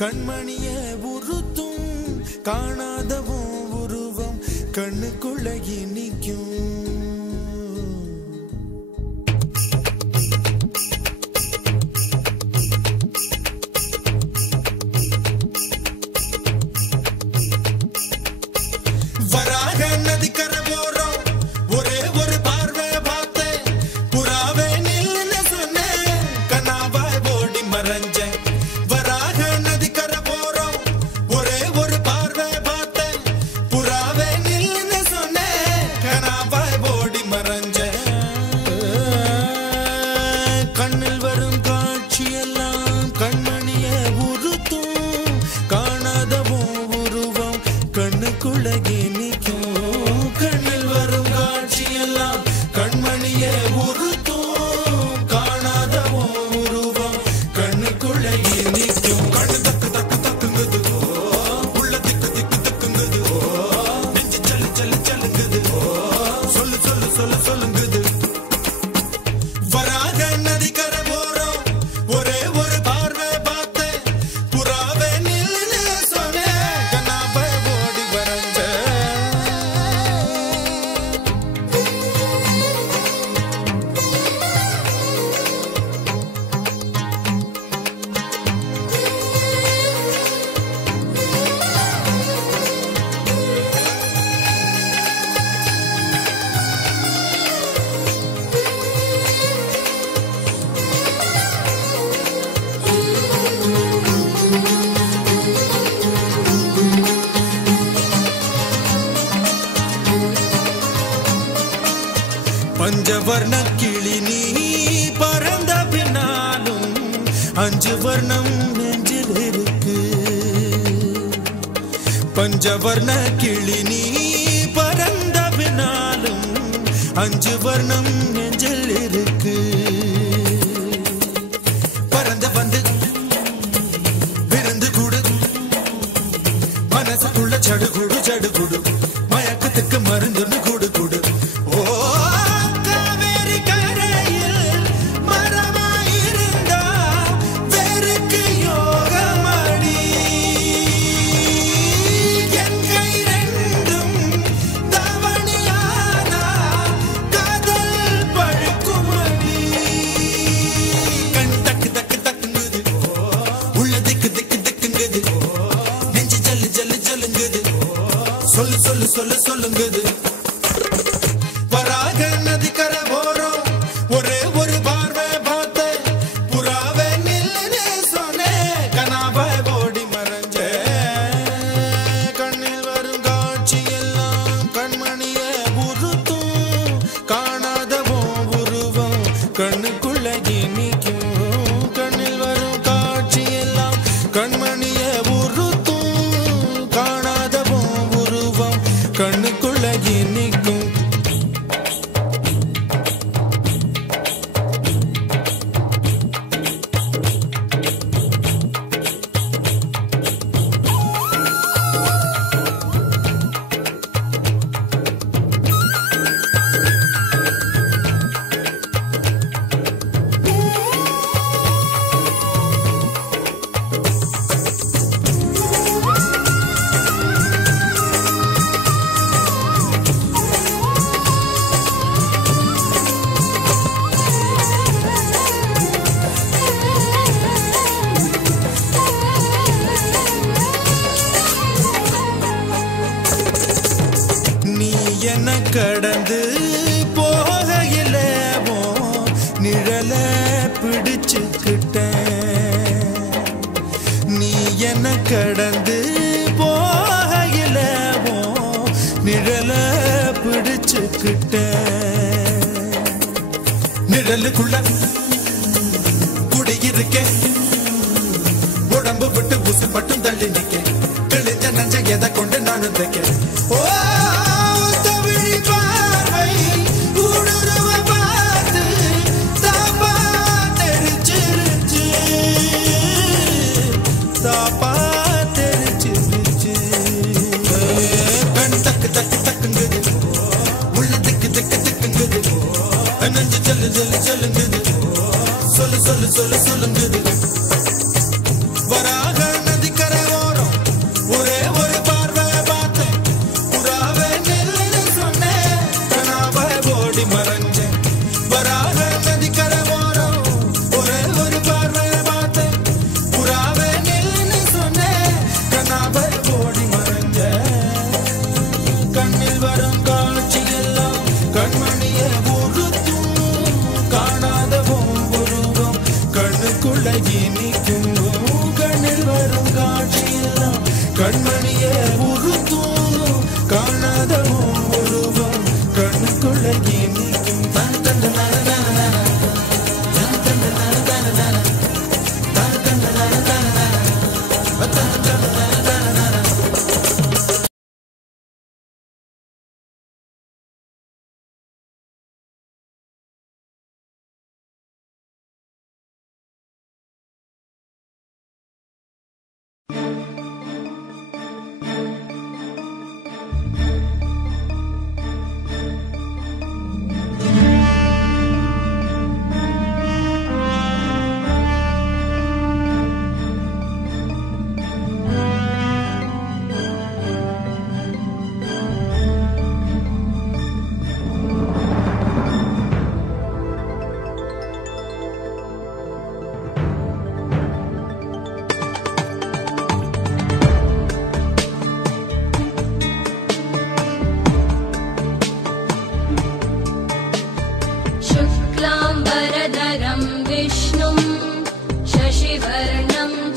கண்மணிய உறுத்தும் காணாதவும் உருவம் கண்ணுக்குள்ள நிற்கும். வராக நதிக்கரை போறோம், ஒரே ஒரு பார்வை பார்த்தேன், புறாவே நில்லுன்னு சொன்னேன், கனாவாய் ஓடி மறைஞ்சேன். வராக நதிக்கரை போறோம், ஒரே ஒரு பார்வை பார்த்தேன், புறாவே நில்லுன்னு சொன்னேன், கனாவாய் ஓடி மறைஞ்சேன். கண்ணில் வரும் காட்சியெல்லாம் கண்மணிய உறுத்தும் காணாதவும் உருவம் கண்ணுக்குள்ள நிற்கும். கண்ணில் வரும் காட்சியெல்லாம் கண்மணிய உறுத்தும் காணாதவும் உருவம் கண்ணுக்குள்ள நிற்கும். கண்ணு தக்கு தக்கு தக்குங்குது, உள்ள திக்கு திக்கு திக்குங்குது, நெஞ்சு சல்லு சல்லு சல்லுங்குது, சொல்லு சொல்லு சொல்லு சொல்லுங்குது. வராக நதிக்கரை போறோம், ஒரே ஒரு பார்வை பார்த்தேன், புறாவே நில்லுன்னு சொன்னேன், கனாவாய் ஓடி மறைஞ்சேன். பஞ்சவர்ண கிளி நீ பறந்த பின்னாலும் 5 வர்ணம் நெஞ்சில் இருக்கு. பஞ்சவர்ண கிளி நீ பறந்த பின்னாலும் 5 வர்ணம் நெஞ்சில் இருக்கு. பறந்து வந்து விருந்து கூடு, மனசுக்குள்ள சடுகுடு சடுகுடு, மயக்கத்துக்கு மருந்துன்னு கூடு கூடு. ஓ காவேரி கரையில் மரமாயிருந்தா வேருக்கு யோகமடி, என் கை ரெண்டும் தவணியானா காதல் பழுக்குமடி. கண் தக்கு தக்கு தக்குங்குது, உள்ள திக்கு திக்கு திக்குங்குது, நெஞ்சு ஜல்லு ஜல்லு ஜல்லுங்குது, சொல்லு சொல்லு சொல்லு சொல்லுங்குது. வராக நதிக்கரை போறோம், ஒரே ஒரு பார்வை பார்த்தேன், புறாவே நில்லுன்னு சொன்னேன், கனாவாய் ஓடி மறைஞ்சேன். கண்ணில் வரும் காட்சியெல்லாம் கண்மணிய உறுத்தும் காணாதவும் உருவம் கண்ணுக்குள்ள நிற்கும். கண்ணில் வரும் காட்சியெல்லாம் கண்மணிய உறுத்தும் காணாதவும் உருவம் கண்ணுக்குள்ள நிற்கும். நீ என்ன கடந்து போகையில நிழல பிடிச்சுக்கிட்டேன். நீ என்ன கடந்து போகையில நிழல பிடிச்சுக்கிட்டேன். நிழலுக்குள்ள குடியிருக்கேன், உடம்பு விட்டு உசு மட்டும் தள்ளி நிக்க, கிழிஞ்ச நஞ்ச எதை கொண்டு நானும் தைக்க. ஓ தவிழி பார்வை ஊடுருவ பார்த்து தாப்பா தெரிச்சிருச்சு, தாப்பா தெரிச்சிருச்சு. கண் தக்கு தக்கு தக்குங்குது, உள்ள திக்கு திக்கு திக்குங்குது, நஞ்சு ஜல்லு ஜல்லு ஜல்லுங்குது, சொல்லு சொல்லு சொல்லு சொல்லுங்குது. வராக நதி கண்ணில் வரும் காட்சியெல்லாம் கண்மணியே உறுத்தும் காணாத உருவம் கண்ணுக்குள்ள இனிக்கும் தன் தந்த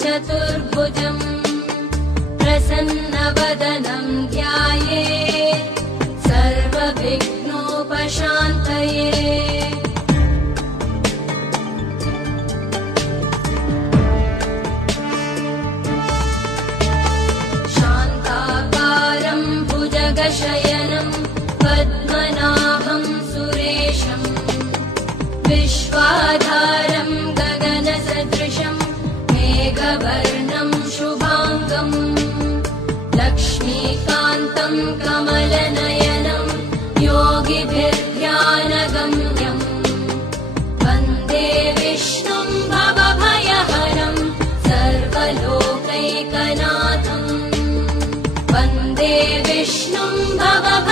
चतुर्भुजम् प्रसन्नवदनं ध्यायेत् सर्वविघ्नोपशान्तये शान्ताकारं भुजगशयनं पद्मनाभं सुरेशं विश्वाधारं गगनसदृशं मेघवर्णं शुभाङ्गम् लक्ष्मीकान्तं कमलनयनं योगिभिर्ध्यानगम्यं वन्दे विष्णुं भवभयहरं सर्वलोकैकनाथं वन्दे विष्णुं भवभयहरं